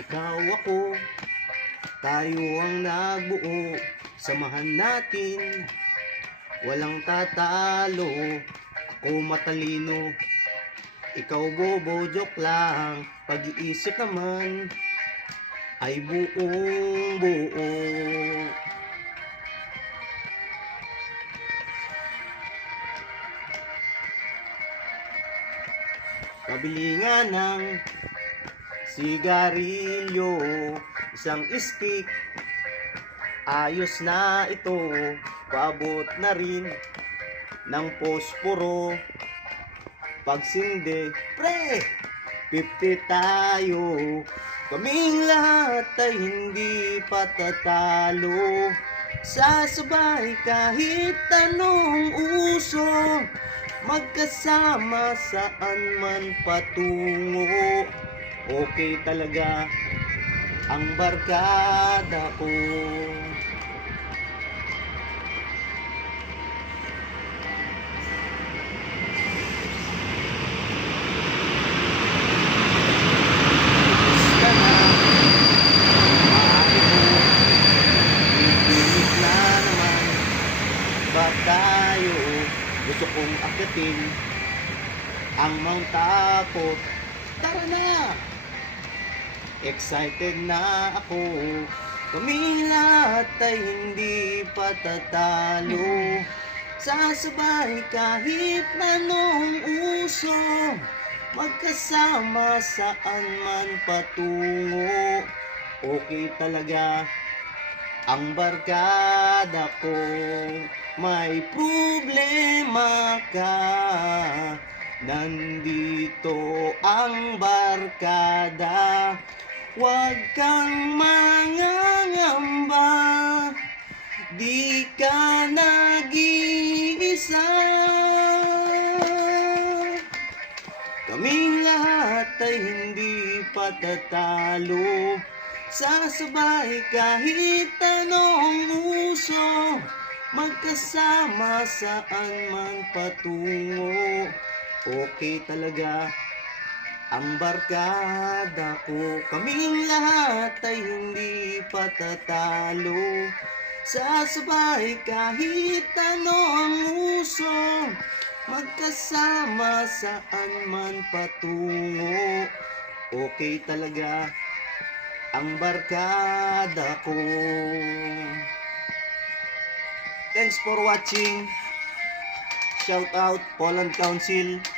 Ikaw ako, tayo ang nagbuo. Samahan natin, walang tatalo. Ako matalino, ikaw bobo, joke lang. Pag-iisip naman ay buong buo. Pabilingan ng sigarilyo, isang stick, ayos na ito. Paabot na rin ng posporo. Pagsindi, pre, 50 tayo. Kaming lahat ay hindi patatalo. Sasabay kahit anong uso, magkasama saan man patungo. Okay talaga ang barkada ko. Basta na, maaari mo, pipilit na naman ba tayo? Gusto kong akitin ang Mount Tapot. Tara na! Excited na ako. Kaming lahat ay hindi patatalo. Sasabay kahit anong uso, magkasama saan man patungo. Okay talaga ang barkada ko. May problema ka, nandito ang barkada. Huwag kang mangangamba, di ka nag-iisa. Kaming lahat ay hindi patatalo. Sasabay kahit anong uso, magkasama saan man patungo. Okay talaga ang barkada ko. Kaming lahat ay hindi patatalo. Sasabay kahit anong uso, magkasama saan man patungo. Okay talaga ang barkada ko. Thanks for watching. Shout out Poland Council.